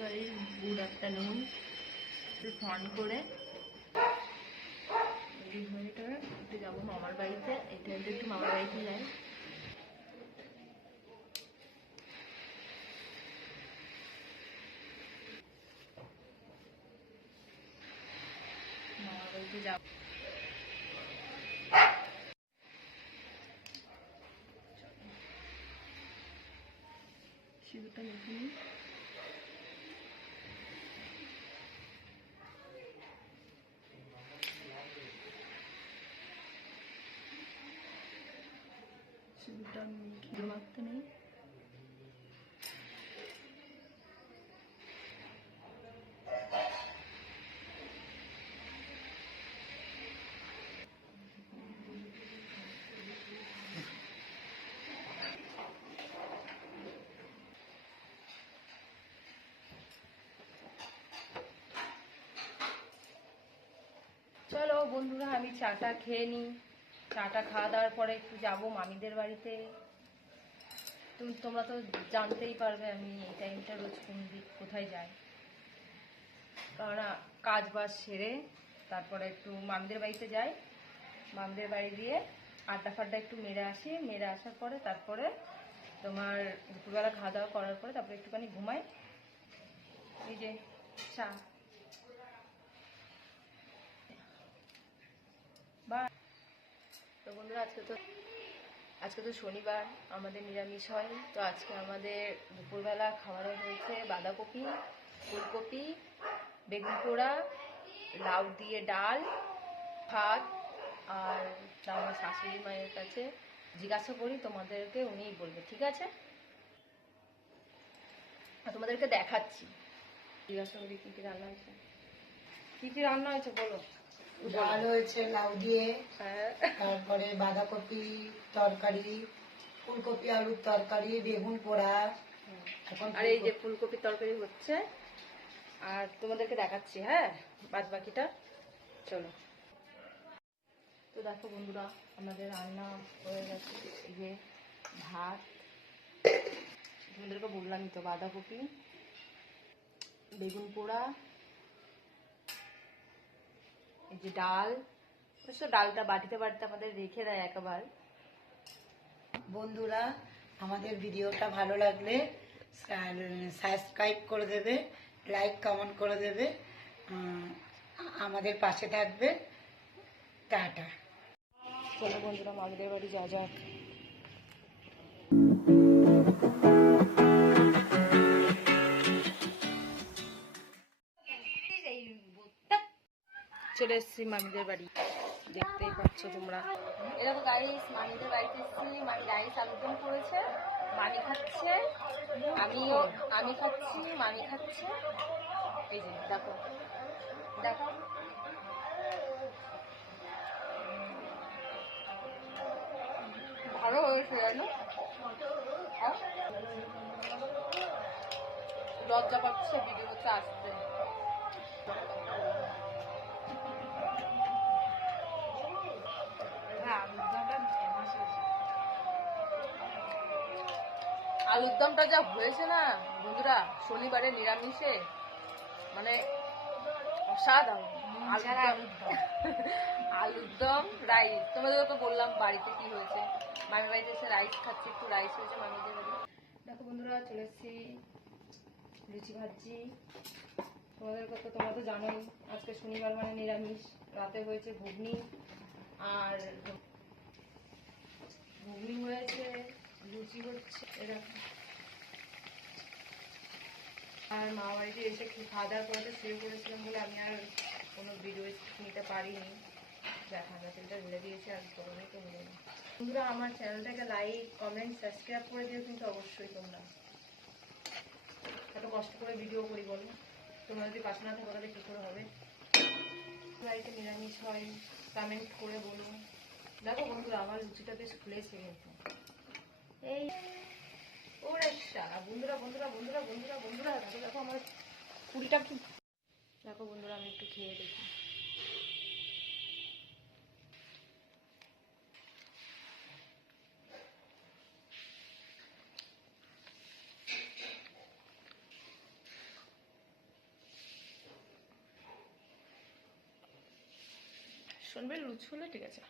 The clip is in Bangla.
সবাই গুড আফটারনুন। একটু স্নান করে একটু যাবো মামার বাড়িতে। এটা একটু মামার বাড়িতে যাই। মামার বাড়িতে যাবো। সিঁদুরটা মেখে নিই। সিঁদুরটা মেখে মাখতে নেই। চলো বন্ধুরা, আমি চাটা খেয়ে নিই। চাটা খাওয়া দাওয়ার পরে একটু যাবো মামিদের বাড়িতে। তোমরা তো জানতেই পারবে আমি এই টাইমটা রোজ কোন দিক কোথায় যাই। কারণ কাজ বাজ সেরে তারপরে একটু মামিদের বাড়িতে যাই। মামিদের বাড়ি দিয়ে আড্ডা ফাড্ডা একটু মেরে আসি। মেরে আসার পরে তারপরে তোমার দুপুরবেলা খাওয়া দাওয়া করার পরে তারপরে একটুখানি ঘুমাই। এই যে চা বা। তো বন্ধুরা, আজকে তো শনিবার, আমাদের নিরামিষ হয়। তো আজকে আমাদের দুপুরবেলা খাবারে হয়েছে বাঁধাকপি, ফুলকপি, বেগুন পোড়া, লাউ দিয়ে ডাল, ভাত। আর আমার শাশুড়ি মায়ের কাছে জিজ্ঞাসা করি, তোমাদেরকে উনিই বলবে, ঠিক আছে? আর তোমাদেরকে দেখাচ্ছি। জিজ্ঞাসা করি কী কী রান্না হয়েছে। কী কী রান্না হয়েছে বলো। ডাল হয়েছে লাউ দিয়ে, তারপরে বাঁধাকপি তরকারি, ফুলকপি আলুর তরকারি, বেগুন পোড়া। আর এই যে ফুলকপির তরকারি হচ্ছে। আর তোমাদেরকে দেখাচ্ছি, হ্যাঁ, বাদ বাকিটা। চলো। তো দেখো বন্ধুরা, আমাদের রান্না হয়ে গেছে। এই যে ভাত, তোমাদেরকে বললামই তো, বাঁধাকপি, বেগুন পোড়া, এই যে ডাল। অবশ্য ডালটা বাটিতে বাটিতে আমাদের রেখে দেয় একেবারে। বন্ধুরা, আমাদের ভিডিওটা ভালো লাগলে সাবস্ক্রাইব করে দেবে, লাইক কমেন্ট করে দেবে, আমাদের পাশে থাকবে। টাটা। চলো বন্ধুরা, মামিদের বাড়ি যা যাক। চলে এসছি মামিদের বাড়ি, দেখতেই পাচ্ছ তোমরা। এরকম গাইস, মামিদের বাড়িতে এসছি। মামি রাইস আলুদম করেছে, মামি খাচ্ছে, আমি খাচ্ছি, মামি খাচ্ছে। এই যে দেখো দেখো, ভালো হয়েছে জানো। লজ্জা পাচ্ছে ভিডিও করতে আসতে। আলুর দমটা যা হয়েছে না বন্ধুরা, শনিবারে নিরামিষে মানে অসাধারণ। আলুর দম, রাইস। তোমাদের তো বললাম বাড়িতে কি হয়েছে। মামির বাড়িতে এসে রাইস খাচ্ছি, একটু রাইস হয়েছে মামিদের বাড়ি। দেখো বন্ধুরা, চলে এসেছি, লুচি ভাজছি। তোমরা তো জানোই আজকে শনিবার মানে নিরামিষ। রাতে হয়েছে ঘুগনি, আর ঘুগনি হয়েছে, লুচি হচ্ছে এরকম। আর মা বাড়িতে এসে খাওয়া দাওয়ার পরে তো শুয়ে পড়েছিলাম বলে আমি আর কোনো ভিডিও নিতে পারিনি। ঠান্ডা তেলটা ঢেলে দিয়েছে, আর গরমে তো হলো না। বন্ধুরা, আমার চ্যানেলটাকে লাইক কমেন্ট সাবস্ক্রাইব করে দিও কিন্তু অবশ্যই। তোমরা এত কষ্ট করে ভিডিও করি বলো, তোমরা যদি পাশে না থাকো তাহলে কী করে হবে। বাড়িতে নিরামিষ হয়, কমেন্ট করে বলো। দেখো বন্ধুরা, আমার লুচিটা বেশ ফুলেছে কিন্তু। এই ওরে সারা বন্ধুরা বন্ধুরা বন্ধুরা বন্ধুরা বন্ধুরা দেখো দেখো আমার কুড়িটা কি। দেখো বন্ধুরা, আমি একটু খেয়ে দেখি। শুনবে লুচি হলে ঠিক আছে।